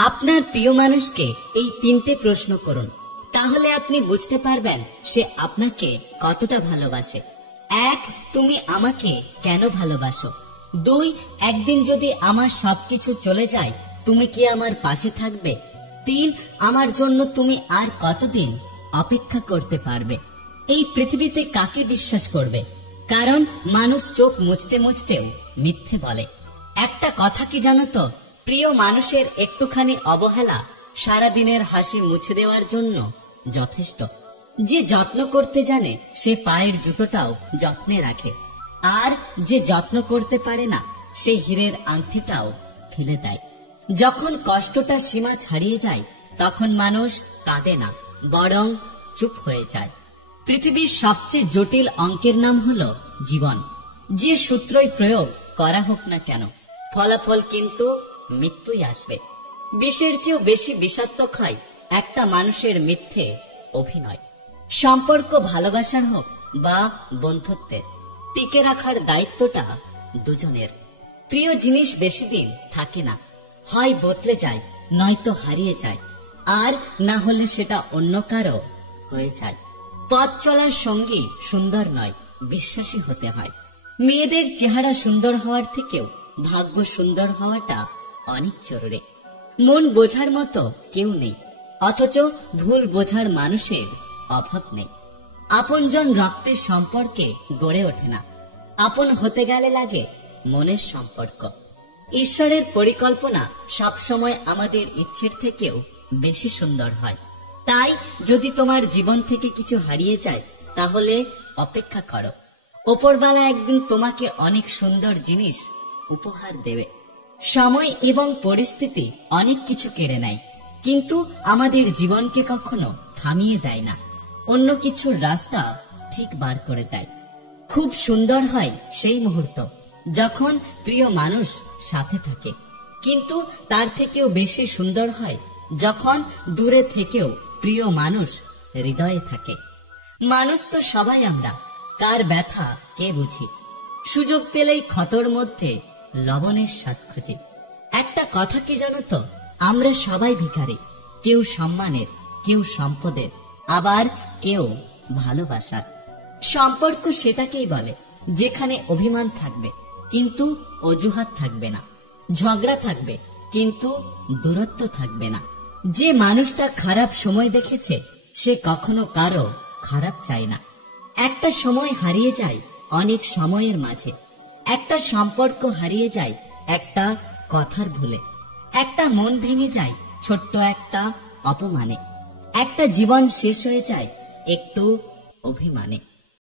আপনার প্রিয় মানুষকে এই 3টে প্রশ্ন করুন, তাহলে আপনি বুঝতে পারবেন সে আপনাকে কতটা ভালোবাসে। 1. তুমি আমাকে কেন ভালোবাসো? 2. একদিন যদি আমার সবকিছু চলে যায়, তুমি কি আমার পাশে থাকবে? 3. আমার জন্য তুমি আর কতদিন অপেক্ষা করতে পারবে? এই পৃথিবীতে কাকে বিশ্বাস করবে? কারণ মানুষ চোখ মুছতে মুছতেও মিথ্যে বলে। একটা কথা কি জানো তো, প্রিয় মানুষের একটুখানি অবহেলা সারাদিনের হাসি মুছে দেওয়ার জন্য যথেষ্ট। যে যত্ন করতে জানে সে পায়ের জুতোটাও যত্নে রাখে, আর যে যত্ন করতে পারে না সে হীরের আংটিটাও ফেলে দেয়। যখন কষ্টটা সীমা ছাড়িয়ে যায় তখন মানুষ কাঁদে না, বরং চুপ হয়ে যায়। পৃথিবীর সবচেয়ে জটিল অঙ্কের নাম হলো জীবন। যে সূত্রই প্রয়োগ করা হোক না কেন, ফলাফল কিন্তু মৃত্যুই আসবে। বিষের চেয়েও বেশি বিষাক্তক হয় একটা মানুষের মিথ্যে অভিনয়। সম্পর্ক ভালোবাসার হোক বা বন্ধুত্বের, টিকে রাখার দায়িত্বটা দুজনের। প্রিয় জিনিস বেশি দিন থাকে না, হয় বদলে যায় নয়তো হারিয়ে যায়, আর না হলে সেটা অন্য কারো হয়ে যায়। পথ চলার সঙ্গী সুন্দর নয়, বিশ্বাসী হতে হয়। মেয়েদের চেহারা সুন্দর হওয়ার থেকেও ভাগ্য সুন্দর হওয়াটা অনেক জরুরি। মন বোঝার মতো কেউ নেই, অথচ ভুল বোঝার মানুষের অভাব নেই। আপনজন রক্তের সম্পর্কে গড়ে ওঠে না, আপন হতে গেলে লাগে মনের সম্পর্ক। ঈশ্বরের পরিকল্পনা সবসময় আমাদের ইচ্ছের থেকেও বেশি সুন্দর হয়। তাই যদি তোমার জীবন থেকে কিছু হারিয়ে যায় তাহলে অপেক্ষা করো, ওপরওয়ালা একদিন তোমাকে অনেক সুন্দর জিনিস উপহার দেবে। সময় এবং পরিস্থিতি অনেক কিছু কেড়ে নেয়, কিন্তু আমাদের জীবনকে কখনো থামিয়ে দেয় না, অন্য কিছুর রাস্তা ঠিক বার করে দেয়। খুব সুন্দর হয় সেই মুহূর্ত যখন প্রিয় মানুষ সাথে থাকে, কিন্তু তার থেকেও বেশি সুন্দর হয় যখন দূরে থেকেও প্রিয় মানুষ হৃদয়ে থাকে। মানুষ তো সবাই আমরা, কার ব্যথা কে বুঝি? সুযোগ পেলেই ক্ষতর মধ্যে লবণের স্বাদ খুঁজি। একটা কথা কি জানো তো, আমরা সবাই ভিখারি, কেউ সম্মানের, কেউ সম্পদের, আবার কেউ ভালোবাসার। সম্পর্ক সেটাকেই বলে যেখানে অভিমান থাকবে কিন্তু অজুহাত থাকবে না, ঝগড়া থাকবে কিন্তু দূরত্ব থাকবে না। যে মানুষটা খারাপ সময় দেখেছে সে কখনো কারো খারাপ চায় না। একটা সময় হারিয়ে যায় অনেক সময়ের মাঝে, একটা সম্পর্ক হারিয়ে যায় একটা কথার ভুলে, একটা মন ভেঙে যায় ছোট্ট একটা অপমানে, একটা জীবন শেষ হয়ে যায় একটু অভিমানে।